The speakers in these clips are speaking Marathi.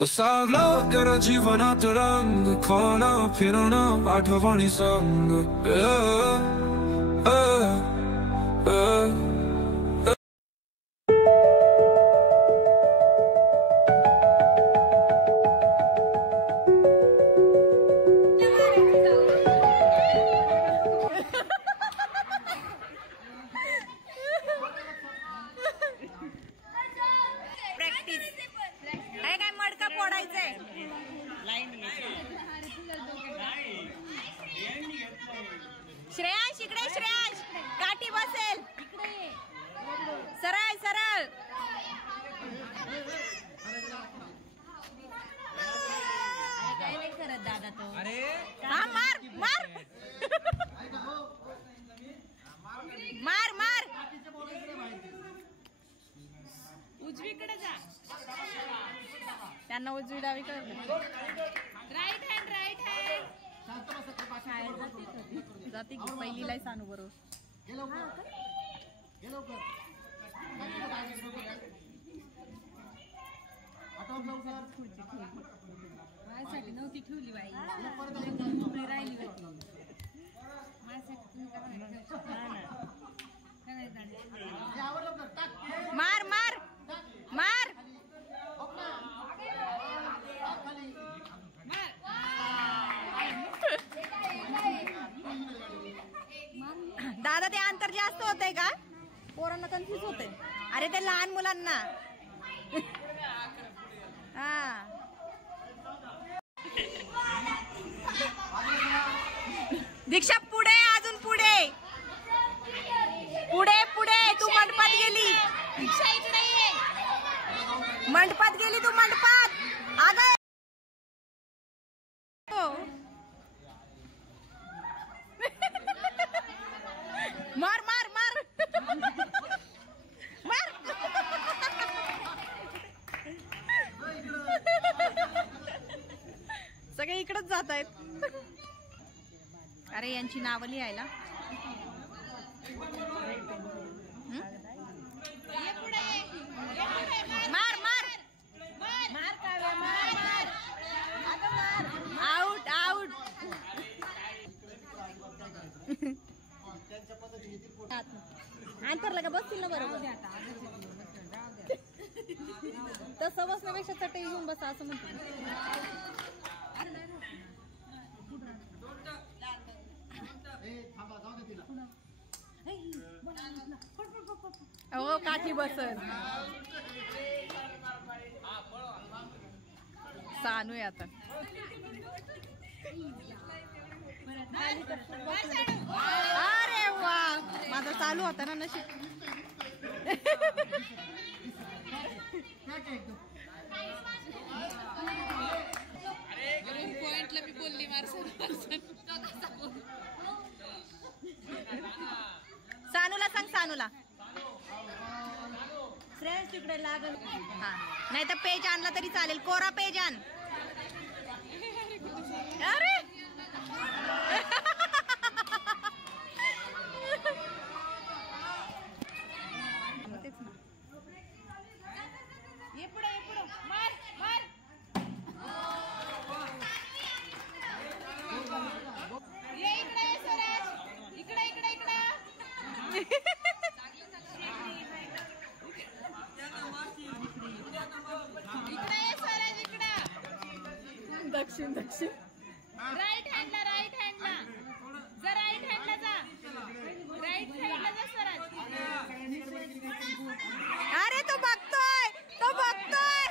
सागलो जरा जीवनात रंग खोना फिरना आठवणी संग श्रेयांश इकडे, श्रेयांश काठी बसेल सरळ सरळ. काय नाही करत दादा तो. अरे हा मार मार मार मार. उजवीकडे जा. त्यांना उजवी डावीकडे. Right hand, right hand. जाते की पहिलीला सानू बरोबर. माझ्यासाठी नव्हती ठेवली बाई, राहिली होती मार मार मार. दादा ते अंतर जास्त होतंय का? पोरांना कन्फ्युज होते. अरे ते लहान मुलांना. हा दीक्षा पुढे, अजून पुढे पुढे पुढे. तू मंडपात गेली. दीक्षा इकडे ये. मंडपात गेली तू, मंडपात. अगं मार मार मार मार. सगळे इकडेच जात आहेत. अरे यांची नावं लिहायला. मार मार मार काय मार मार. Out out. अंतरला का बसतील ना बरोबर. तसं बसण्यापेक्षा चटई घेऊन बसा असं म्हणतो. हो काठी बसन. सानू आहे आता. अरे वा, माझा चालू होता ना नशीब. पॉइंटला मी बोलली सानूला सांग. सानूला श्रेयस तिकडे लागल. हा नाही तर पेज आणला तरी चालेल. कोरा पेज आण. अरे ये पुढे, ये पुढे. मार मार. ये इकडे ये सुरेश. इकडे इकडे इकडे. इकडे ये सुरेश, इकडे. दक्षिण दक्षिण. राईट हँडला, राईट हँडला जा. राईट हँडला जा. राईट हँडला जा सुरेश. अरे तो बघतोय, तो बघतोय.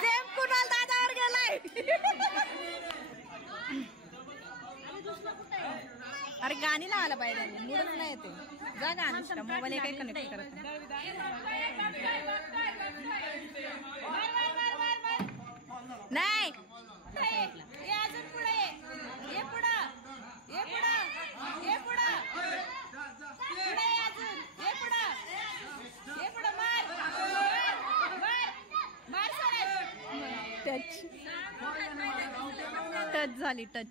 सेम कुणाल दादावर गेलाय. अरे गाणी लावायला पाहिजे. मूडच नाही येते. जा गाणं. मोबाईल काही कनेक्ट करत नाही. अजून पुढे ये. पुढं ये. पुढं ये. पुढं पुढे अजून ये. पुढं ये. पुढं मार मार मार. टच टच झाली. टच.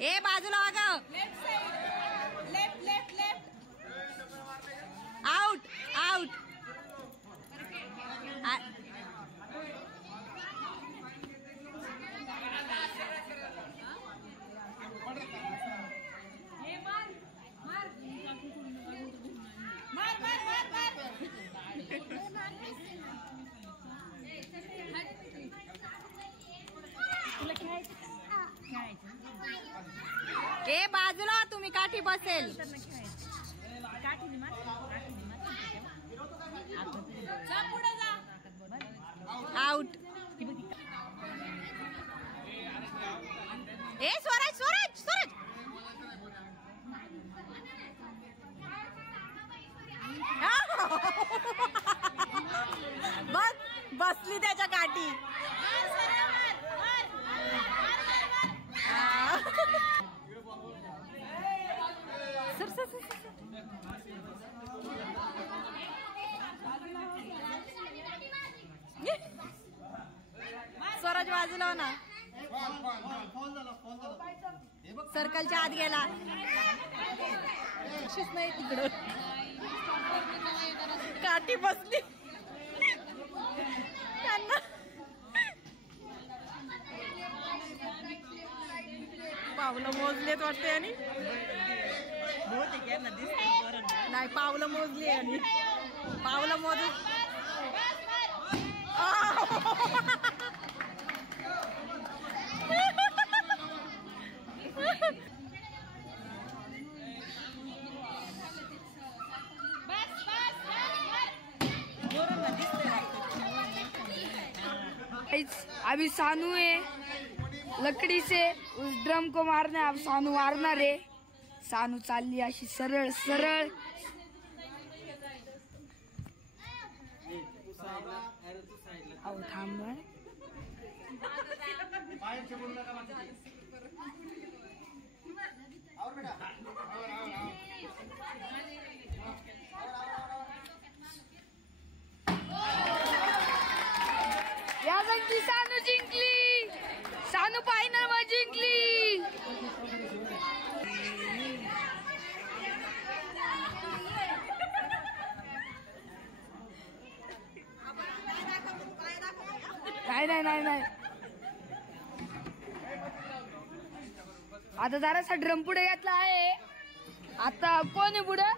ए बाजूला वागा. Left side. लेफ्ट ए बाजूला तुम्ही काठी बसेल आउट ए स्वराज स्वराज स्वराज बस बसली त्याच्या काठी सर सर सर स्वराज बाजूला ना सर्कलच्या आत गेला नाही तिकडं काठी बसली त्यांना पावलं मोजलेत वाटते आणि नाही पावलं मोजली आणि पावलं मोजून अभी सानू है लकड़ी से उस ड्रम को मारना है। अब सानू मारणार है। सानू चालली अशी सरळ सरळ अहो थांब या संगी सानू जिंकली। सानू फायनल वर जिंकली। नाही नाही नाही आता जरासा ड्रम पुढे घेतला आहे। आता कोण आहे पुढे?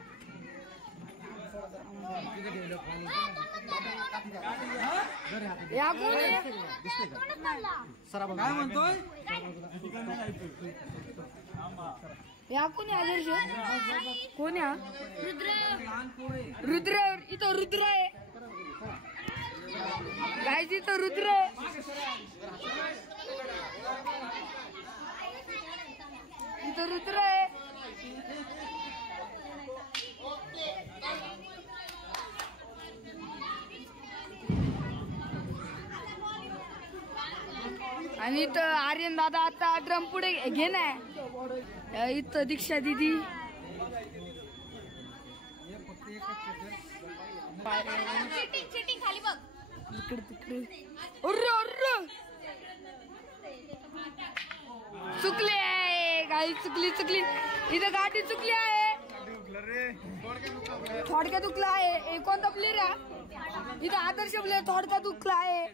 या कोण आहे? काय म्हणतोय? या कोण आहे? आदर्श कोण आहे? रुद्र इथं रुद्र आहे। गाइस इथं रुद्र आहे। इथं रुद्र आहे। आणि इथं आर्यन दादा आता ड्रम पुढे घेणार। इथं दीक्षा दीदी चिटिंग खाली बघ इकडे तिकडे चुकले आहे गाडी चुकली चुकली इथं गाडी चुकली आहे। थोडक्यात दुखला आहे। कोणता प्लेअर आहे? इथं आदर्श प्लेअर थोडक्यात दुखला आहे।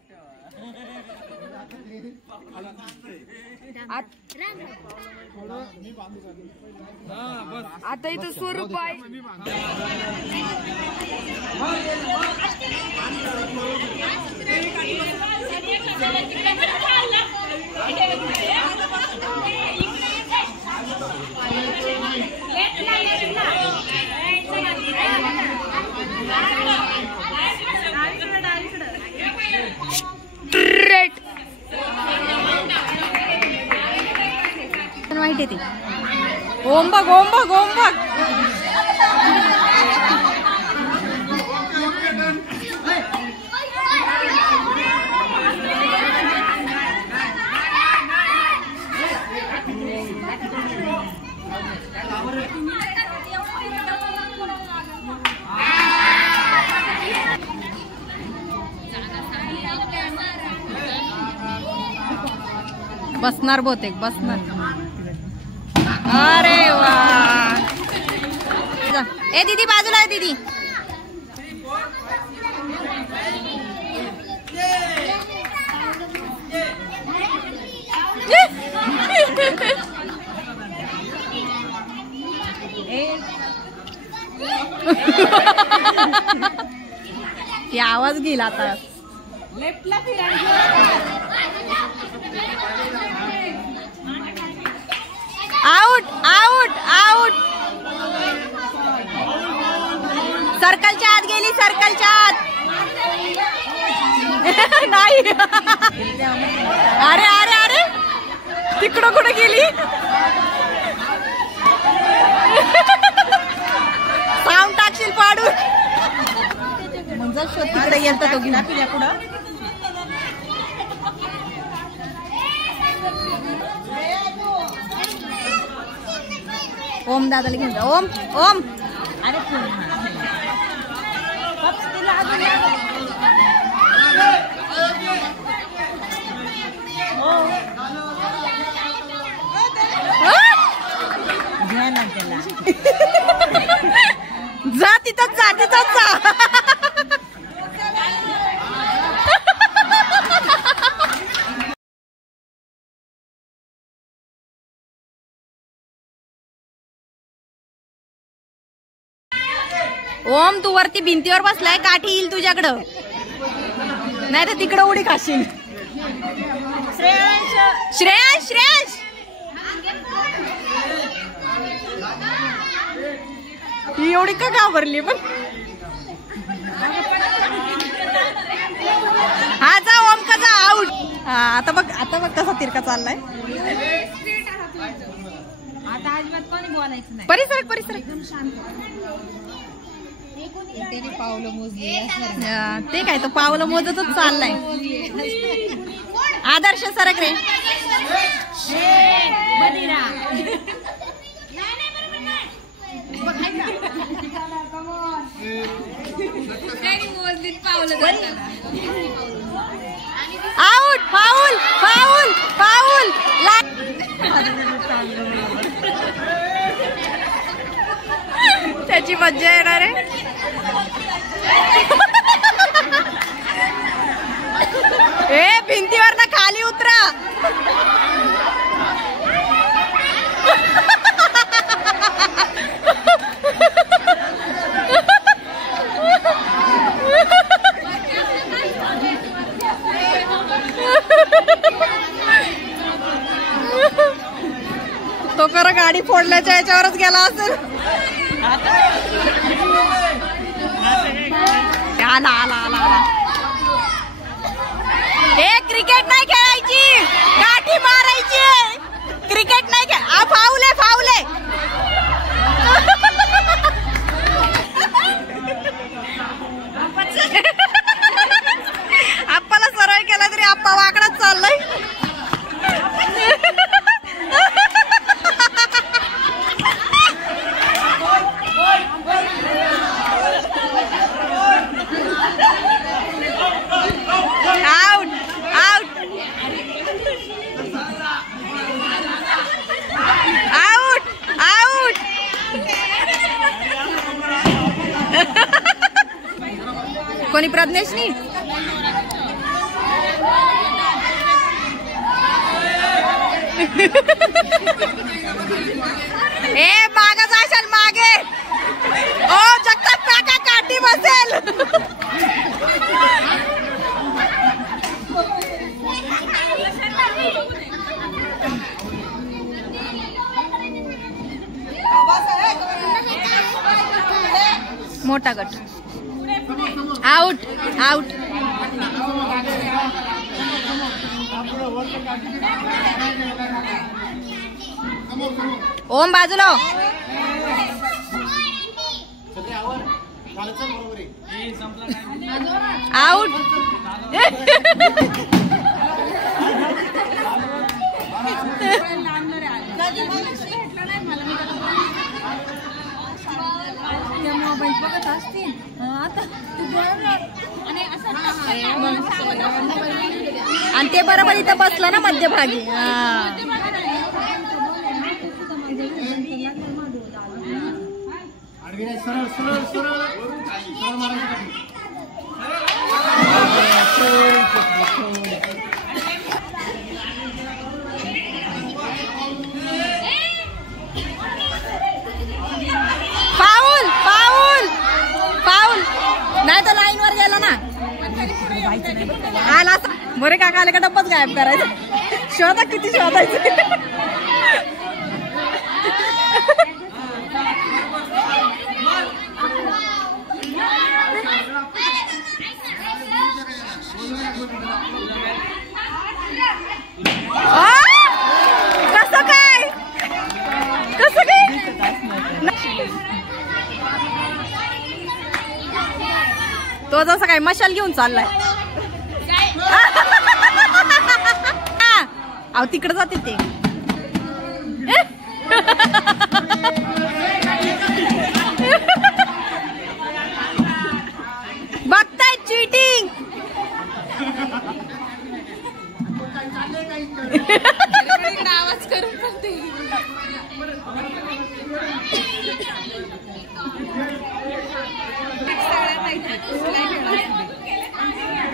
आता इथं स्वरूप आहे। माहिती आहे ती ओम बघ ओम बघ ओम बघ बसणार बहुतेक बसणार। अरे वाह ए दीदी बाजूला आहे दीदी। ती आवाज घेईल आता. लेफ्टला फिरा. Out out out. सर्कलच्या आत गेली, सर्कलच्या आत. नाही. अरे अरे अरे तिकडं कुठे गेली. साऊंड टाकशील पाडून. म्हणजे शोध तिकडे गेलता तो घेऊन तुझ्या पुढं. ओम दादाला घेऊन जा. ओम ओम. अरे जा तिथंच जा, तिथंच जा. ओम तू वरती भिंतीवर बसलाय, काठी येईल तुझ्याकडं, नाही तर तिकडं उडी खाशील. श्रेयांश श्रेयांश श्रेयांश. ही एवढी का घाबरली पण. हा जा ओम का जा. आउट. हा आता बघ कसा तिरका चाललाय. आता अजिबात कोणी बोलायचं नाही. परिसर परिसर. पावलं मोजली. ते काय तो पावलं मोजतच चाललाय. आदर्श सरक रे. आउट. Foul foul foul. त्याची मज्जा येणार आहे. ए भिंतीवर ना खाली उतरा. तो खरं गाडी फोडल्याच्या याच्यावरच गेला असेल. आला आला आला आला. हे क्रिकेट नाही खेळायची, काठी मारायची. क्रिकेट नाही खेळ. फाऊल आहे फाऊल आहे. आप्पाला सरळ केला तरी आप्पा वाकडाच चाललाय. Out out out out. कोणी प्रज्ञेशनी. ए मागे जाशाल मागे. ओ जगताप काका काठी बसेल. मोठा गट. Out out. ओम बाजूला. आउट. आणि ते बरोबर इथं बसलं ना मध्यभागी. Foul foul foul. नाही तर लाईन वर गेला ना. आला मोरे काका आले का डब्बाच गायब करायचा. शोधा किती शोधायचं. कसं काय तो जसं काय मशाल घेऊन चाललाय. अहो तिकडे जाते ते. बघताय चीटिंग. आवाज करून बघते.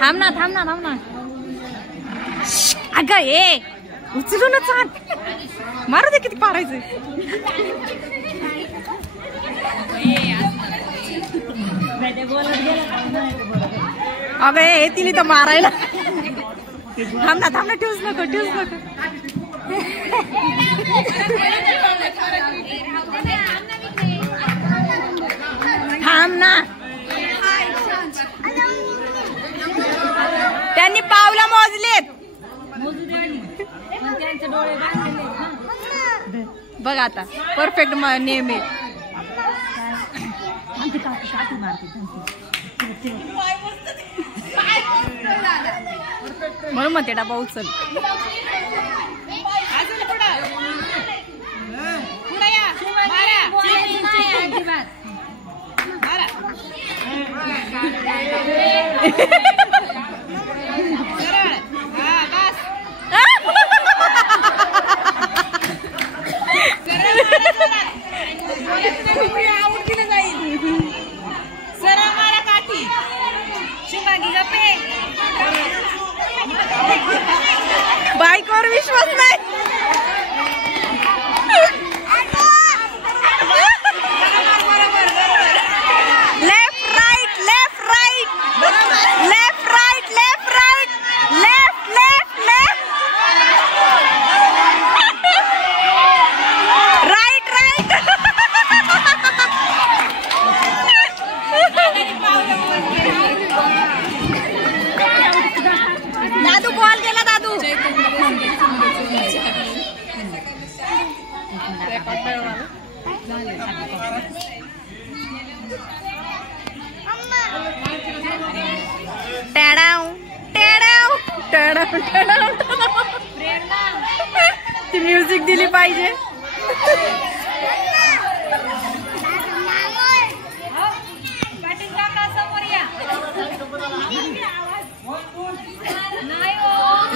थांब ना अगं ए उचलू ना चाल. मारू दे किती पाडायचं. अगं हे तिने तर मारायला. थांब ना ठेवूच नको. थांब ना. त्यांनी पावलं मोजलेत. बघ आता परफेक्ट नेम आहे. म्हणून म्हणते डबा उचल. बाईकवर विश्वास नाही. दादू बॉल गेला. दादू ती म्युझिक दिली पाहिजे.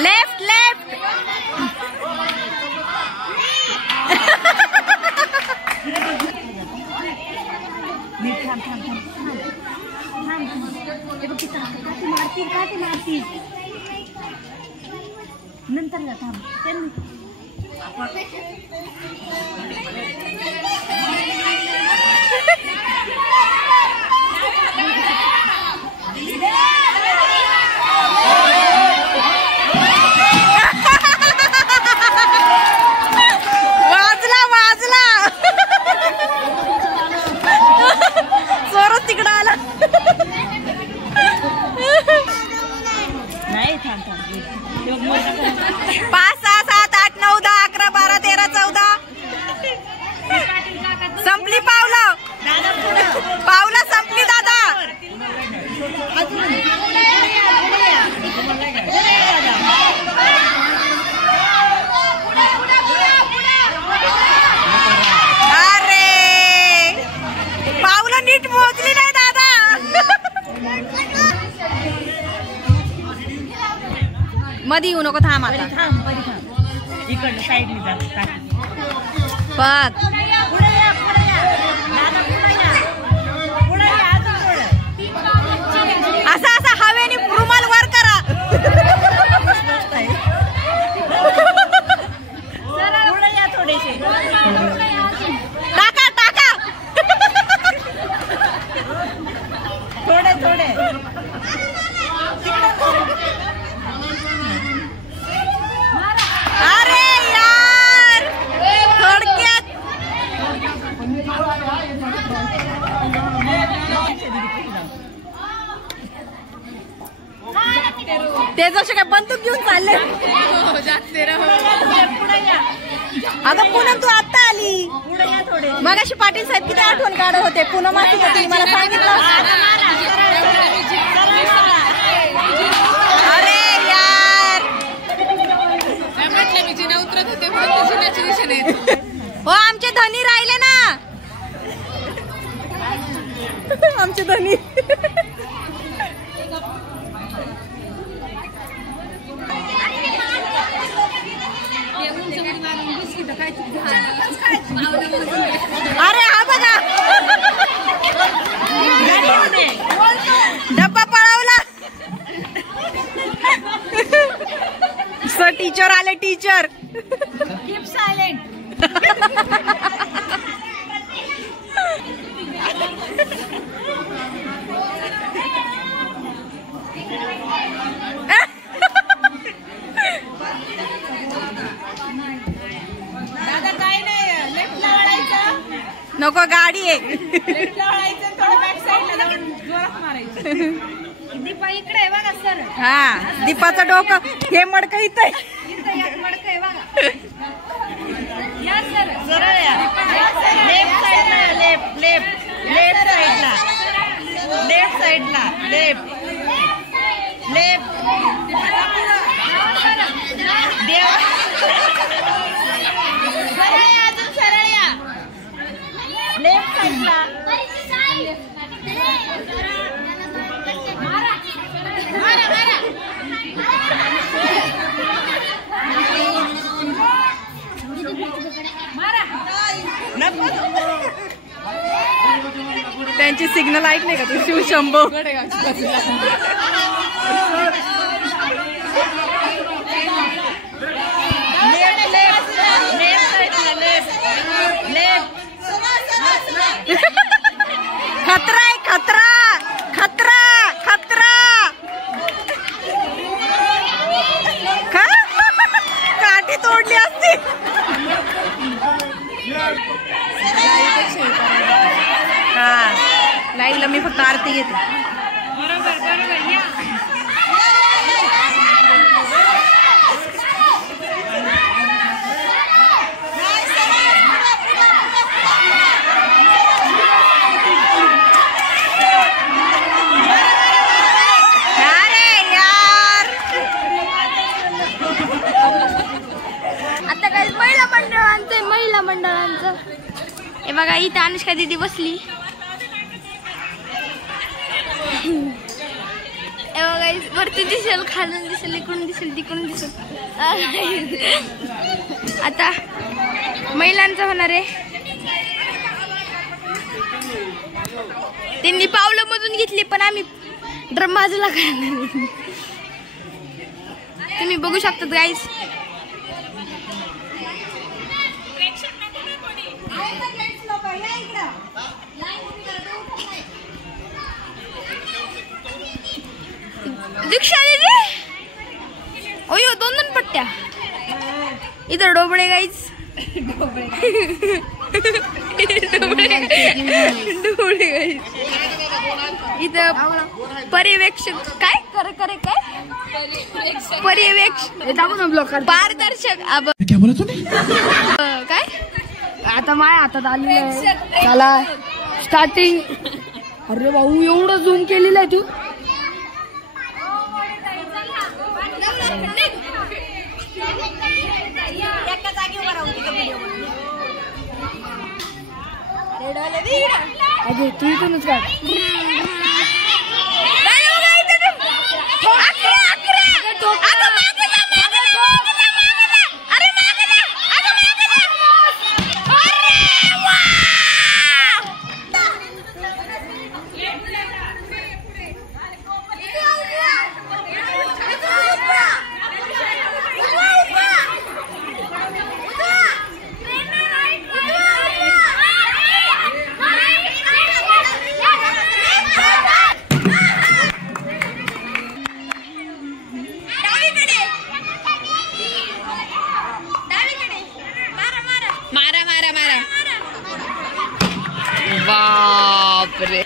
लेफ्ट मारती नंतर वाजला चोरच तिकडं आला. नाही 5 6 7 8 9 10 11 12 13 14 संपली पावलं संपली दादा. अरे पावलं नीट मोजली नाही दादा. मध्ये येऊ नको. थांब आता. इकडं साईडने जा. बघ असा हवेने रुमाल वर करा. थोडेसे टाका थोडे ते जसे काय बंदूक घेऊन चालले. अगं पूनम तू आता आली. मगाशी पाटील साहेब किती आठवण काढत होते. पूनम असती होती मला सांगितलं. अरे यार म्हटलं मी जिना उतरत होते म्हणून जिन्याच्या दिशेने हो आमचे धनी राहिले ना. आमचे धनी अरे हा बघा डब्बा पळवला. टीचर आले टीचर. Keep silent. दादा काय नाही लेफ्टला वळायचं. नको गाडी आहे. लेफ्टला वळायचं थोडं बॅक साईडला जाऊन जोरात मारायचं. दीपा इकडे आहे बघा सर. हा दीपाचं डोकं हे मडकं इथं आहे. मडकं आहे बघा. या सर सरळ या. लेफ्ट साईडला लेफ्ट लेफ्ट लेफ्ट साईडला लेफ्ट साईडला लेफ्ट लेफ्ट देवा. सरळ या, अजून सरळ या. लेफ्ट साईडला मारा मारा. त्यांची सिग्नल ऐक नाही का तू. शिवशंभो खतरा आहे खतरा खतरा खतरा. का काठी तोडली असती. हा लाईव्हला मी फक्त आरती घेते. बरोबर बरोबर या. आता काही महिला मंडळांचं हे बघा. इथं अनुष्का दीदी बसली. हे बघा वरती दिसेल, खालून दिसेल, इकडून दिसेल, तिकडून दिसेल. आता महिलांचं होणार आहे. त्यांनी पावलं मधून घेतली पण आम्ही ड्रम बाजूला करणार. तुम्ही बघू शकतात गाईज. दीक्षा दीदी ओयो दोन पट्ट्या. इधर डोबळे गाईज. डोबळे गाईज. इथं पर्यवेक्षक काय काय पर्यवेक्षक पारदर्शक काय आता माझ्या हातात आलेलं आहे. चला स्टार्टिंग. अरे भाऊ एवढं झूम केलेलं आहे तू. अजय तू इथूनच काढ. बापरे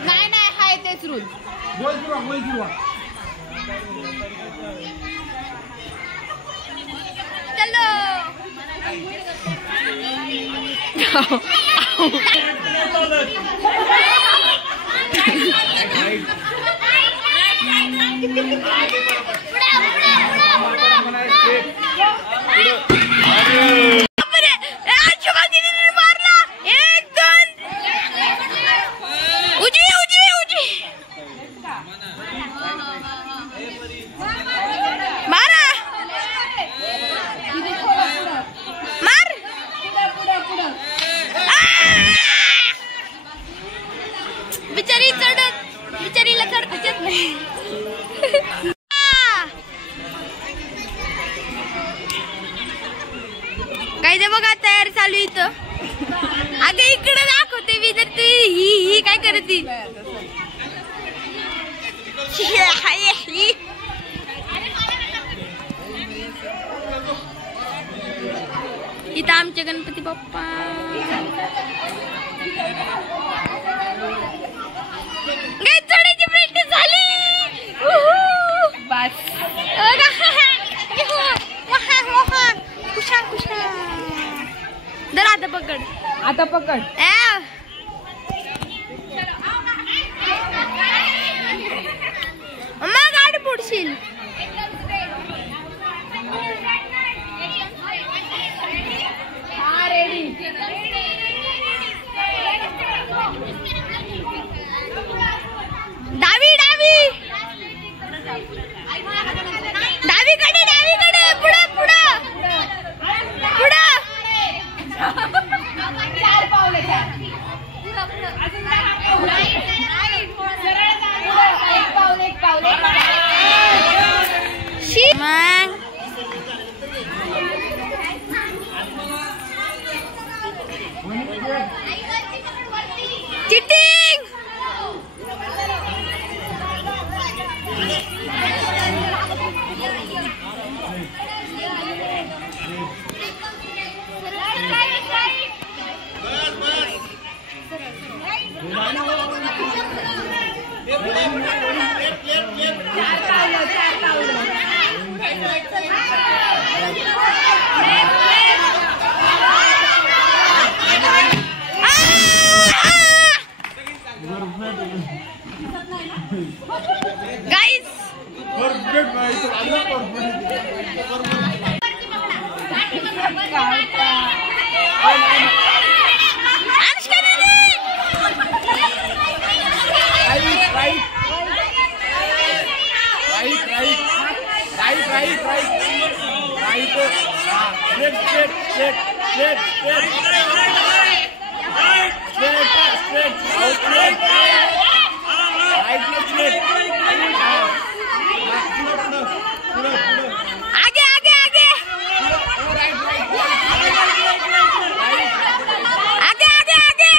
नाही नाही हाय तेच रूल चलो बिचारीला चढताच येत नाही काय ते बघा तयारी चालू इथं अगं इकडे दाखवते मी तर ती ही काय करते इथं आमचे गणपती बाप्पा चढायची प्रॅक्टिस झाली बस दर आता पकड मग गाडी पुढशील डावीकडे पुढं चिटिंग गाइस आगे आगे आगे आगे आगे आगे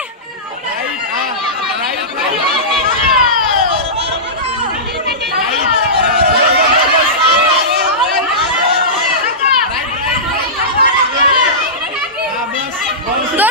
दो